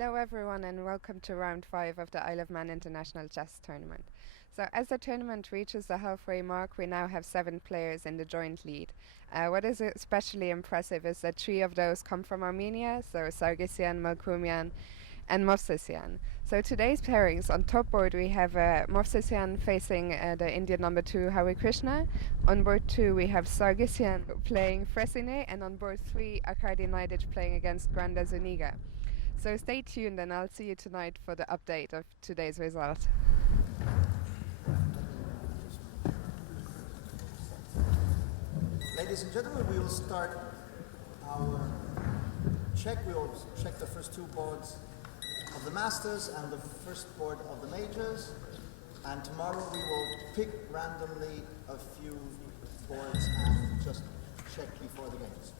Hello everyone and welcome to round 5 of the Isle of Man International Chess Tournament. So as the tournament reaches the halfway mark, we now have 7 players in the joint lead. What is especially impressive is that 3 of those come from Armenia, so Sergei, Melkumyan and Movsesian. So today's pairings, on top board we have Movsesian facing the Indian number 2 Hari Krishna. On board 2 we have Sergei playing Fresine, and on board 3 Arkady Nidich playing against Grandelius. So stay tuned and I'll see you tonight for the update of today's result. Ladies and gentlemen, we will start our check. We will check the first 2 boards of the Masters and the first board of the Majors. And tomorrow we will pick randomly a few boards and just check before the games.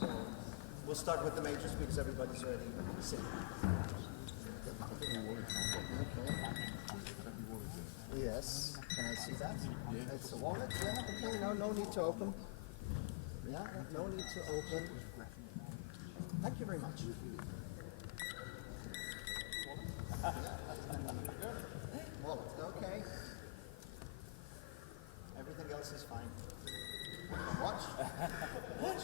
So we'll start with the Majors because everybody's already sitting. Yes, can I see that? Yeah. It's a wallet, yeah, okay, no need to open. Yeah, no need to open. Thank you very much. Wallet, okay. Everything else is fine. Watch. Watch.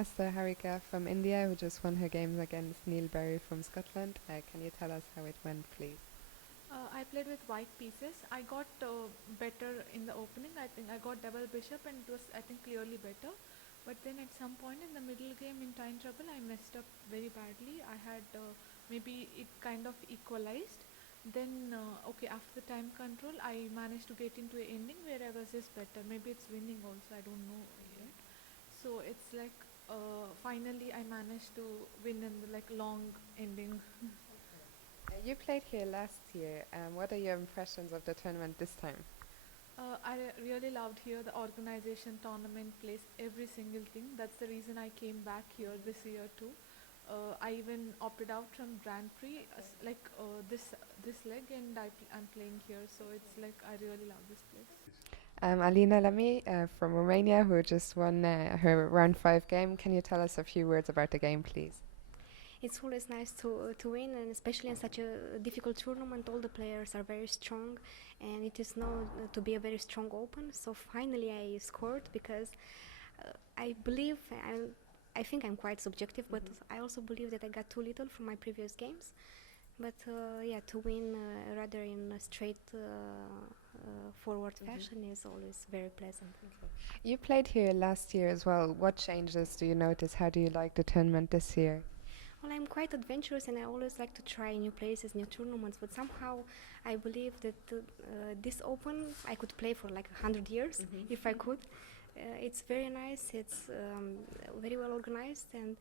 Grandmaster Harika from India, who just won her game against Neil Berry from Scotland. Can you tell us how it went, please? I played with white pieces. I got better in the opening. I think I got double bishop and it was, I think, clearly better. But then at some point in the middle game in time trouble, I messed up very badly. I had maybe it kind of equalized. Then, okay, after the time control, I managed to get into an ending where I was just better. Maybe it's winning also, I don't know yet. So it's like finally I managed to win in the like long ending. You played here last year. What are your impressions of the tournament this time? I really loved here the organization, tournament, place, every single thing. That's the reason I came back here this year too. I even opted out from Grand Prix this leg, and I'm playing here. So it's like I really love this place. Alina from Romania, who just won her round 5 game. Can you tell us a few words about the game, please? It's always nice to win, and especially in such a difficult tournament. All the players are very strong, and it is known to be a very strong open. So finally I scored because I believe, I think I'm quite subjective, but I also believe that I got too little from my previous games. But yeah, to win rather in a straight forward fashion is always very pleasant. You played here last year as well. What changes do you notice? How do you like the tournament this year? Well, I'm quite adventurous and I always like to try new places, new tournaments, but somehow I believe that this open I could play for like 100 years if I could. It's very nice, it's very well organized, and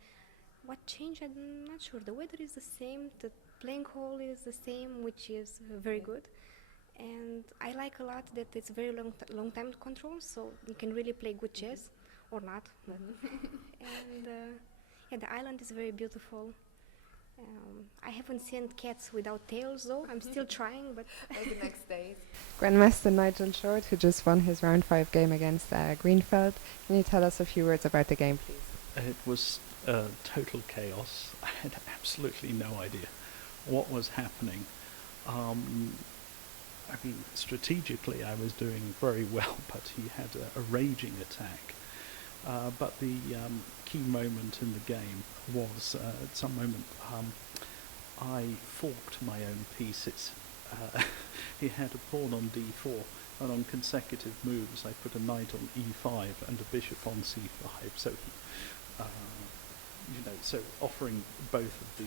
what changed, I'm not sure. The weather is the same, the playing hall is the same, which is very good. And I like a lot that it's very long time control, so you can really play good chess, or not. And yeah, the island is very beautiful. I haven't seen cats without tails though. I'm still trying, but maybe next days. Grandmaster Nigel Short, who just won his round 5 game against Greenfeld. Can you tell us a few words about the game, please? It was total chaos. I had absolutely no idea what was happening. I mean, strategically I was doing very well, but he had a raging attack. But the key moment in the game was at some moment I forked my own pieces. He had a pawn on d4, and on consecutive moves I put a knight on e5 and a bishop on c5. So so offering both of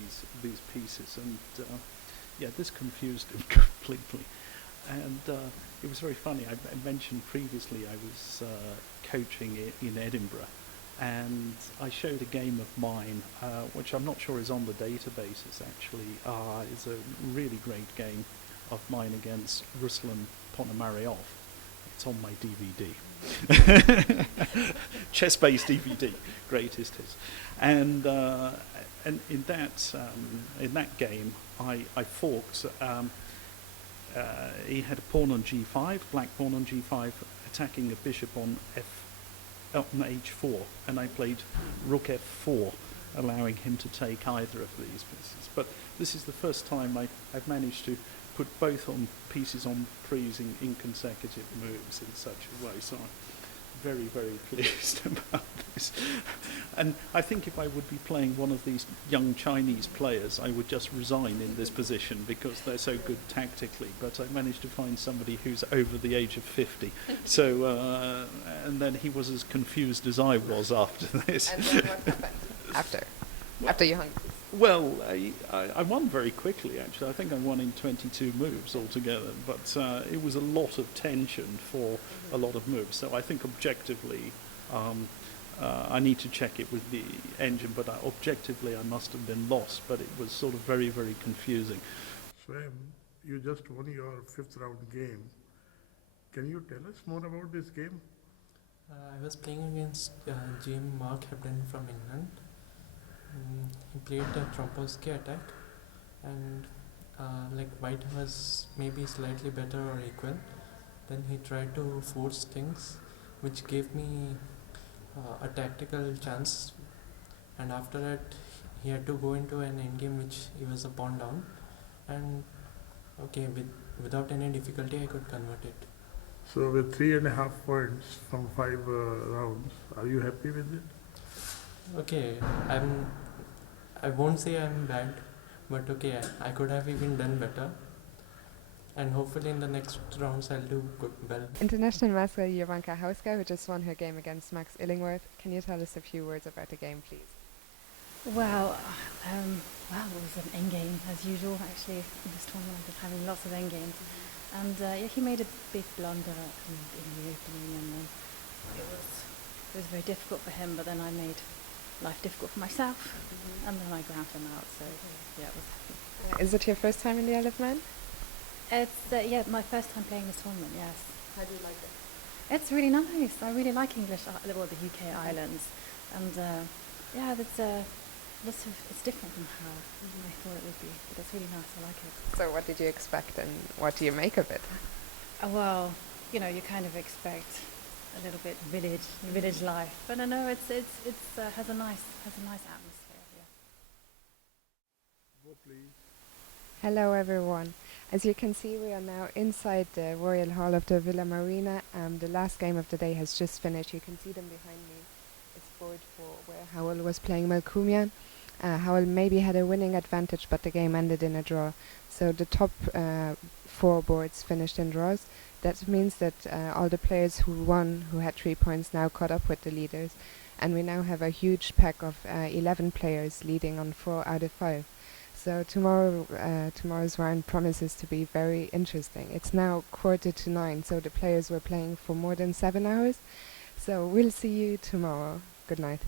these pieces, and yeah, this confused him completely. And it was very funny. I mentioned previously I was coaching in Edinburgh, and I showed a game of mine, which I'm not sure is on the databases actually. It's a really great game of mine against Ruslan Ponomaryov. It's on my DVD. Chess-based DVD, greatest hits. And in that game, I forked. He had a pawn on g5, black pawn on g5, attacking a bishop on h4, and I played rook f4, allowing him to take either of these pieces. But this is the first time I've managed to put both on pieces on freezing in consecutive moves in such a way. So I'm very, very pleased about this. And I think if I would be playing one of these young Chinese players, I would just resign in this position because they're so good tactically. But I managed to find somebody who's over the age of 50. So, and then he was as confused as I was after this. And then what happened after you hung? Well, I won very quickly, actually. I think I won in 22 moves altogether, but it was a lot of tension for a lot of moves. So I think objectively, I need to check it with the engine, but objectively I must have been lost, but it was sort of very, very confusing. Swam, you just won your 5th round game. Can you tell us more about this game? I was playing against GM Mark Hebden from England. He played the Trompowsky attack, and like white was maybe slightly better or equal. Then he tried to force things, which gave me a tactical chance, and after that he had to go into an endgame which he was a pawn down, and okay, without any difficulty I could convert it. So with 3.5 points from 5 rounds, are you happy with it? Okay, I won't say I'm bad, but okay, I could have even done better. And hopefully in the next rounds I'll do good, well. International master Jovanka Houska, who just won her game against Max Illingworth. Can you tell us a few words about the game, please? Well, it was an endgame as usual. Actually, in this tournament, I've been having lots of endgames, and yeah, he made a big blunder in the opening, and then it was very difficult for him. But then I made life difficult for myself, and then I ground him out. So yeah, it was. Is it your first time in the Isle of Man? It's yeah, my first time playing this tournament. Yes. How do you like it? It's really nice. I really like English, well, the UK islands, and yeah, it's different from how I thought it would be, but it's really nice. I like it. So what did you expect and what do you make of it? Well, you know, you kind of expect a little bit village life, but I know it's has a nice atmosphere. Yeah. Go please. Hello everyone. As you can see, we are now inside the Royal Hall of the Villa Marina. The last game of the day has just finished. You can see them behind me. It's board 4 where Howell was playing Melkumyan. Howell maybe had a winning advantage, but the game ended in a draw. So the top 4 boards finished in draws. That means that all the players who won, who had 3 points, now caught up with the leaders. And we now have a huge pack of 11 players leading on 4 out of 5. So tomorrow's round promises to be very interesting. It's now 8:45, so the players were playing for more than 7 hours. So we'll see you tomorrow. Good night.